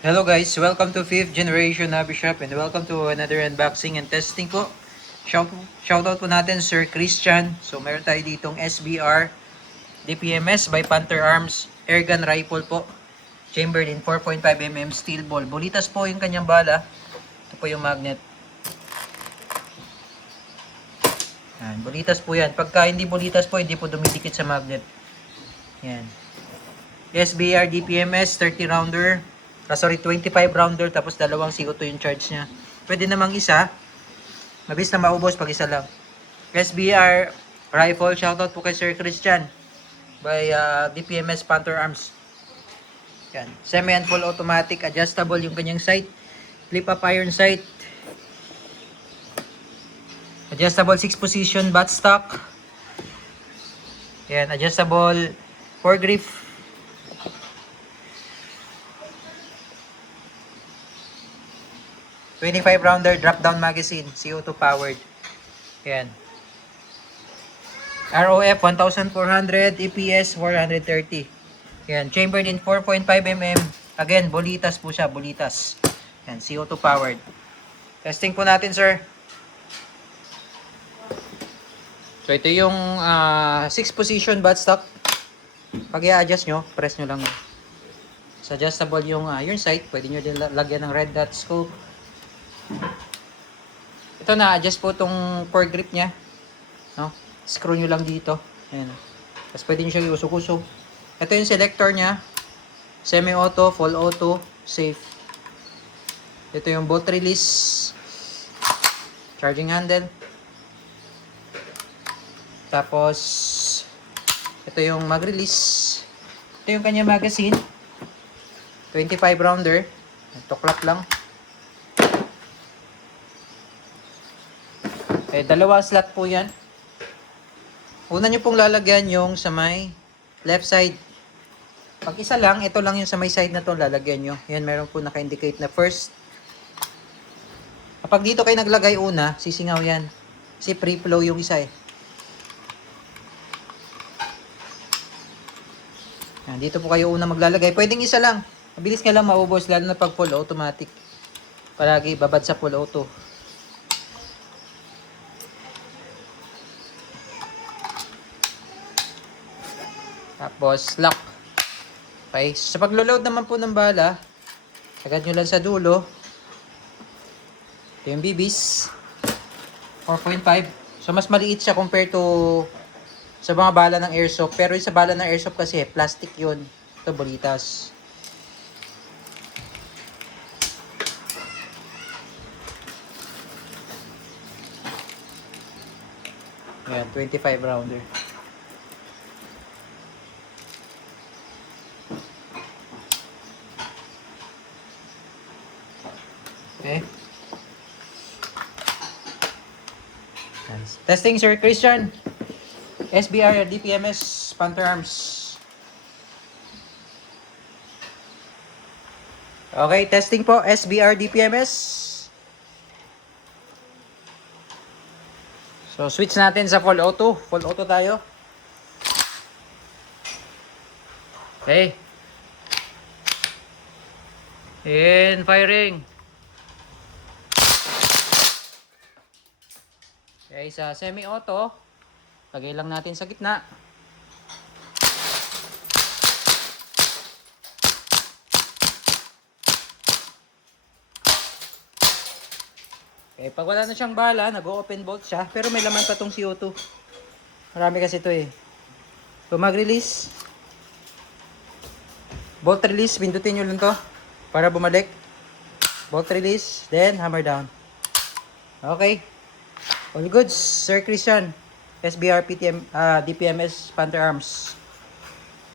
Hello guys, welcome to 5th Generation Hobby Shop and welcome to another unboxing and testing po. Shoutout po natin Sir Christian. So meron tayo ditong SBR DPMS by Panther Arms Airgun Rifle po. Chambered in 4.5mm steel ball. Bulitas po yung kanyang bala. Ito po yung magnet. Yan, bulitas po yan. Pagka hindi bulitas po, hindi po dumidikit sa magnet. Yan. SBR DPMS 30 rounder. 25 rounder tapos dalawang CO2 yung charge niya. Pwede namang isa. Mabilis na maubos pag isa lang. SBR rifle, shoutout po kay Sir Christian by DPMS Panther Arms. Yan. Semi and full automatic, adjustable yung kanyang sight. Flip up iron sight. Adjustable 6 position buttstock. Yan, adjustable foregrip. 25 rounder drop down magazine, CO2 powered. Ayan. ROF 1400, EPS 430. Ayan, chambered in 4.5mm. Again, bulitas po siya, bulitas. Ayan, CO2 powered. Testing po natin, sir. So ito yung 6 position buttstock. Pag i-adjust nyo, press nyo lang. So adjustable yung sight. Pwede nyo din lagyan ng red dot scope. Ito na-adjust po itong foregrip niya. No? Screw nyo lang dito. Ayan. Tapos pwede nyo siya iusok-usok. Ito yung selector niya. Semi-auto, full auto, safe. Ito yung bolt release. Charging handle. Tapos, ito yung mag-release. Ito yung kanya magazine. 25 rounder. Tuklap lang. Dalawa slot po yan. Una nyo pong lalagyan yung sa may left side. Pag isa lang, ito lang yung sa may side na to lalagyan nyo. Yan, meron po naka-indicate na first. Kapag dito kayo naglagay una, sisingaw yan. Kasi free flow yung isa eh. Yan, dito po kayo una maglalagay. Pwedeng isa lang. Mabilis nga lang maubos, lalo na pag full automatic. Palagi babad sa full auto. Tapos, lock. Okay. Sa paglo-load naman po ng bala, agad nyo lang sa dulo. Ito yung BBs. 4.5. So, mas maliit siya compared to sa mga bala ng airsoft. Pero yung sa bala ng airsoft kasi, plastic yun. Ito, bolitas. Ayan, 25 rounder. Okay. Nice. Testing, Sir Christian. SBR DPMS Panther Arms. Okay, testing po. SBR DPMS. So, switch natin sa full auto. Full auto tayo. Okay. And firing. Okay, sa semi-auto, lagay lang natin sa gitna. Okay, pag wala na siyang bala, nag-open bolt siya, pero may laman pa tong CO2. Marami kasi ito eh. So, mag-release. Bolt release, pindutin nyo lang to para bumalik. Bolt release, then hammer down. Okay. All goods, Sir Christian. SBR DPMS Panther Arms.